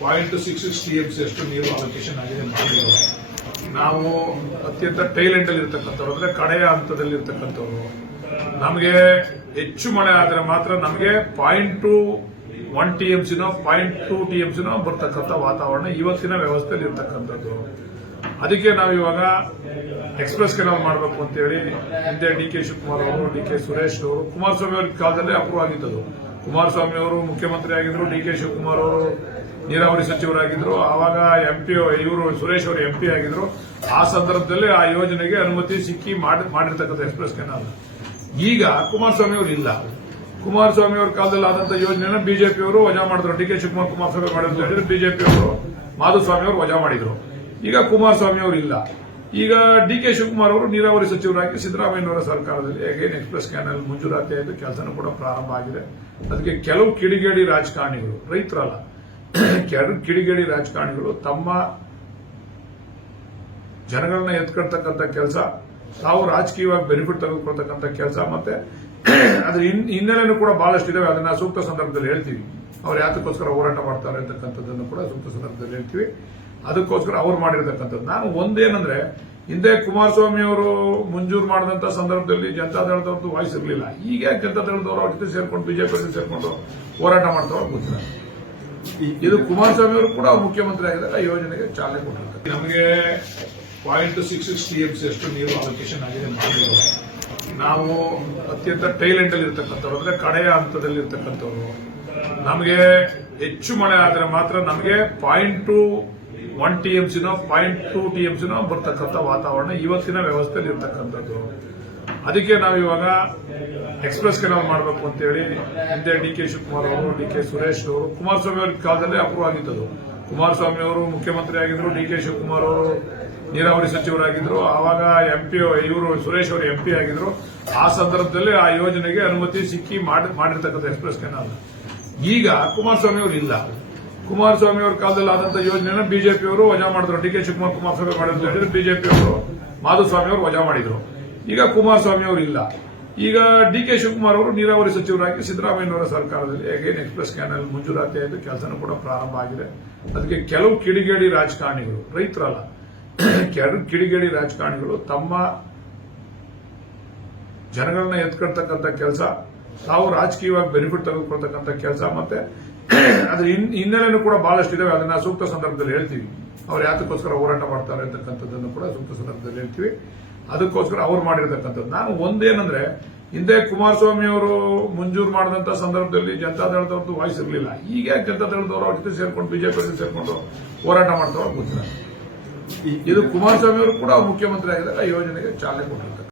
0.66 TMC ಅಷ್ಟು ನೀರು allocation ಆಗಿದೆ ಮಾಡಿದ್ರು. ನಾವು ಅತ್ಯಂತ ಟೈಲೆಂಟ್ ಅಲ್ಲಿ ಇರ್ತಕ್ಕಂಥವ್ರು, ಅಂದ್ರೆ ಕಡೆಯ ಹಂತದಲ್ಲಿ ಇರ್ತಕ್ಕಂಥವ್ರು. ನಮಗೆ ಹೆಚ್ಚು ಮಳೆ ಆದ್ರೆ ಮಾತ್ರ ನಮಗೆ 0.1 TMCನೋ 0.2 TMCನೋ ಬರ್ತಕ್ಕಂಥ ವಾತಾವರಣ ಇವತ್ತಿನ ವ್ಯವಸ್ಥೆಯಲ್ಲಿ ಇರ್ತಕ್ಕಂಥದ್ದು. ಅದಕ್ಕೆ ನಾವು ಇವಾಗ ಎಕ್ಸ್ಪ್ರೆಸ್ ಕೆನಾಲ್ ಮಾಡಬೇಕು ಅಂತ ಹೇಳಿ ಹಿಂದೆ DK ಶಿವಕುಮಾರ್ ಅವರು, DK ಸುರೇಶ್ ಅವರು, ಕುಮಾರಸ್ವಾಮಿ ಅವರ ಕಾಲದಲ್ಲೇ ಅಪ್ರೂವ್ ಆಗಿದ್ದದು. ಕುಮಾರಸ್ವಾಮಿ ಅವರು ಮುಖ್ಯಮಂತ್ರಿ ಆಗಿದ್ರು, DK ಶಿವಕುಮಾರ್ ಅವರು ನೀರಾವರಿ ಸಚಿವರಾಗಿದ್ರು, ಆವಾಗ MP ಇವರು ಸುರೇಶ್ ಅವರು MP ಆಗಿದ್ರು. ಆ ಸಂದರ್ಭದಲ್ಲಿ ಆ ಯೋಜನೆಗೆ ಅನುಮತಿ ಸಿಕ್ಕಿ ಮಾಡಿರ್ತಕ್ಕಂಥ ಎಕ್ಸ್ಪ್ರೆಸ್ ಕೆನಾಲ್. ಈಗ ಕುಮಾರಸ್ವಾಮಿ ಅವರು ಇಲ್ಲ. ಕುಮಾರಸ್ವಾಮಿ ಅವರ ಕಾಲದಲ್ಲಿ ಆದಂತಹ ಯೋಜನೆನ ಬಿಜೆಪಿ ಅವರು ವಜಾ ಮಾಡಿದ್ರು. DK ಶಿವಕುಮಾರ್ ಕುಮಾರಸ್ವಾಮಿ ಮಾಡಿದ್ರು ಹೇಳಿದ್ರೆ ಬಿಜೆಪಿ ಅವರು ಮಾಧುಸ್ವಾಮಿ ಅವರು ವಜಾ ಮಾಡಿದ್ರು. ಈಗ ಕುಮಾರಸ್ವಾಮಿ ಅವರು ಇಲ್ಲ. ಈಗ DK ಶಿವಕುಮಾರ್ ಅವರು ನೀರಾವರಿ ಸಚಿವರಾಗಿ ಸಿದ್ದರಾಮಯ್ಯನವರ ಸರ್ಕಾರದಲ್ಲಿ ಅಗೇನ್ ಎಕ್ಸ್ಪ್ರೆಸ್ ಕೆನಾಲ್ ಮಂಜೂರಾತಿ ಆಯಿತು, ಕೆಲಸನೂ ಕೂಡ ಪ್ರಾರಂಭ ಆಗಿದೆ. ಅದಕ್ಕೆ ಕೆಲವು ಕಿಡಿಗೇಡಿ ರಾಜಕಾರಣಿಗಳು, ರೈತರಲ್ಲ, ಕೆಲವು ಕಿಡಿಗೇಡಿ ರಾಜಕಾರಣಿಗಳು ತಮ್ಮ ಜನಗಳನ್ನ ಎತ್ಕೊಳ್ತಕ್ಕಂಥ ಕೆಲಸ, ತಾವು ರಾಜಕೀಯವಾಗಿ ಬೆನಿಫಿಟ್ ತೆಗೆದುಕೊಳ್ತಕ್ಕಂಥ ಕೆಲಸ, ಮತ್ತೆ ಅದ್ರ ಹಿನ್ನೆಲೆನೂ ಕೂಡ ಬಹಳಷ್ಟು ಇದಾವೆ. ಅದನ್ನ ಸೂಕ್ತ ಸಂದರ್ಭದಲ್ಲಿ ಹೇಳ್ತೀವಿ. ಅವ್ರು ಯಾತಕ್ಕೋಸ್ಕರ ಹೋರಾಟ ಮಾಡ್ತಾರೆ ಅಂತಕ್ಕಂಥದ್ದನ್ನು ಕೂಡ ಸೂಕ್ತ ಸಂದರ್ಭದಲ್ಲಿ ಹೇಳ್ತೀವಿ. ಅದಕ್ಕೋಸ್ಕರ ಅವ್ರು ಮಾಡಿರ್ತಕ್ಕಂಥದ್ದು. ನಾನು ಒಂದೇನಂದ್ರೆ, ಹಿಂದೆ ಕುಮಾರಸ್ವಾಮಿ ಅವರು ಮಂಜೂರು ಮಾಡಿದಂತ ಸಂದರ್ಭದಲ್ಲಿ ಜನತಾದಳದವ್ರದ್ದು ವಾಯ್ಸ್ ಇರಲಿಲ್ಲ. ಈಗ ಜನತಾದಳದವರು ಅವ್ರ ಜೊತೆ ಸೇರ್ಕೊಂಡು ಬಿಜೆಪಿ ಸೇರ್ಕೊಂಡು ಹೋರಾಟ ಮಾಡ್ತಾವ್ರು ಗೊತ್ತಿಲ್ಲ. ಇದು ಕುಮಾರಸ್ವಾಮಿ ಅವರು ಕೂಡ ಮುಖ್ಯಮಂತ್ರಿ ಆಗಿದಾಗ ಯೋಜನೆಗೆ ಚಾಲನೆ ಕೊಟ್ಟಿರ್ತಾರೆ. ನಮಗೆ 0.66 TMC ಅಷ್ಟು ನೀರು ಅಲೋಕೇಶನ್ ಆಗಿದೆ ಮಾಡಿದ್ರು. ನಾವು ಅತ್ಯಂತ ಟೈಲೆಂಟ್ ಅಲ್ಲಿ ಇರ್ತಕ್ಕಂಥವ್ರು, ಅಂದ್ರೆ ಕಡೆಯ ಹಂತದಲ್ಲಿ ಇರ್ತಕ್ಕಂಥವ್ರು. ನಮಗೆ ಹೆಚ್ಚು ಮಳೆ ಆದ್ರೆ ಮಾತ್ರ ನಮಗೆ 0.1 TMCನೋ 0.2 TMCನೋ ಬರ್ತಕ್ಕಂಥ ವಾತಾವರಣ ಇವತ್ತಿನ ವ್ಯವಸ್ಥೆಯಲ್ಲಿ ಇರ್ತಕ್ಕಂಥದ್ದು. ಅದಕ್ಕೆ ನಾವು ಇವಾಗ ಎಕ್ಸ್ಪ್ರೆಸ್ ಕೆನಾಲ್ ಮಾಡಬೇಕು ಅಂತ ಹೇಳಿ ಹಿಂದೆ DK ಶಿವಕುಮಾರ್ ಅವರು, DK ಸುರೇಶ್ ಅವರು, ಕುಮಾರಸ್ವಾಮಿ ಅವರ ಕಾಲದಲ್ಲೇ ಅಪ್ರೂವ್ ಆಗಿದ್ದದು. ಕುಮಾರಸ್ವಾಮಿ ಅವರು ಮುಖ್ಯಮಂತ್ರಿ ಆಗಿದ್ರು, DK ಶಿವಕುಮಾರ್ ಅವರು ನೀರಾವರಿ ಸಚಿವರಾಗಿದ್ರು, ಆವಾಗ MP ಇವರು ಸುರೇಶ್ ಅವರು MP ಆಗಿದ್ರು. ಆ ಸಂದರ್ಭದಲ್ಲಿ ಆ ಯೋಜನೆಗೆ ಅನುಮತಿ ಸಿಕ್ಕಿ ಮಾಡಿರ್ತಕ್ಕಂಥ ಎಕ್ಸ್ಪ್ರೆಸ್ ಕೆನಾಲ್. ಈಗ ಕುಮಾರಸ್ವಾಮಿ ಅವರು ಇಲ್ಲ. ಕುಮಾರಸ್ವಾಮಿ ಅವರ ಕಾಲದಲ್ಲಿ ಆದಂತಹ ಯೋಜನೆನ ಬಿಜೆಪಿ ಅವರು ವಜಾ ಮಾಡಿದ್ರು. DK ಶಿವಕುಮಾರ್ ಕುಮಾರಸ್ವಾಮಿ ಮಾಡಿದ್ರು ಹೇಳಿದ್ರೆ ಬಿಜೆಪಿ ಅವರು ಮಾಧುಸ್ವಾಮಿ ಅವರು ವಜಾ ಮಾಡಿದ್ರು. ಈಗ ಕುಮಾರಸ್ವಾಮಿ ಅವರು ಇಲ್ಲ. ಈಗ DK ಶಿವಕುಮಾರ್ ಅವರು ನೀರಾವರಿ ಸಚಿವರಾಗಿ ಸಿದ್ದರಾಮಯ್ಯನವರ ಸರ್ಕಾರದಲ್ಲಿ ಅಗೇನ್ ಎಕ್ಸ್ಪ್ರೆಸ್ ಕೆನಾಲ್ ಮಂಜೂರಾತಿ ಆಯಿತು, ಕೆಲಸನೂ ಕೂಡ ಪ್ರಾರಂಭ ಆಗಿದೆ. ಅದಕ್ಕೆ ಕೆಲವು ಕಿಡಿಗೇಡಿ ರಾಜಕಾರಣಿಗಳು, ರೈತರಲ್ಲ, ಕೆಲವು ಕಿಡಿಗೇಡಿ ರಾಜಕಾರಣಿಗಳು ತಮ್ಮ ಜನಗಳನ್ನ ಎತ್ಕೊಳ್ತಕ್ಕಂಥ ಕೆಲಸ, ತಾವು ರಾಜಕೀಯವಾಗಿ ಬೆನಿಫಿಟ್ ತೆಗೆದುಕೊಳ್ತಕ್ಕಂಥ ಕೆಲಸ, ಮತ್ತೆ ಅದ್ರ ಹಿನ್ನೆಲೆನೂ ಕೂಡ ಬಹಳಷ್ಟು ಇದಾವೆ. ಅದನ್ನ ಸೂಕ್ತ ಸಂದರ್ಭದಲ್ಲಿ ಹೇಳ್ತೀವಿ. ಅವ್ರು ಯಾತಕ್ಕೋಸ್ಕರ ಹೋರಾಟ ಮಾಡ್ತಾರೆ ಅಂತಕ್ಕಂಥದ್ದನ್ನು ಕೂಡ ಸೂಕ್ತ ಸಂದರ್ಭದಲ್ಲಿ ಹೇಳ್ತೀವಿ. ಅದಕ್ಕೋಸ್ಕರ ಅವ್ರು ಮಾಡಿರ್ತಕ್ಕಂಥದ್ದು. ನಾನು ಒಂದೇನಂದ್ರೆ, ಹಿಂದೆ ಕುಮಾರಸ್ವಾಮಿ ಅವರು ಮಂಜೂರು ಮಾಡಿದಂತ ಸಂದರ್ಭದಲ್ಲಿ ಜನತಾದಳದವ್ರದ್ದು ವಾಯ್ಸ್ ಇರಲಿಲ್ಲ. ಈಗ ಜನತಾದಳದವರು ಅವ್ರ ಜೊತೆ ಸೇರ್ಕೊಂಡು ಬಿಜೆಪಿ ಸೇರ್ಕೊಂಡು ಹೋರಾಟ ಮಾಡ್ತಾವ್ರು ಗೊತ್ತಿಲ್ಲ. ಇದು ಕುಮಾರಸ್ವಾಮಿ ಅವರು ಕೂಡ ಮುಖ್ಯಮಂತ್ರಿ ಆಗಿದಾಗ ಯೋಜನೆಗೆ ಚಾಲನೆ ಕೊಟ್ಟಿರ್ತಾರೆ.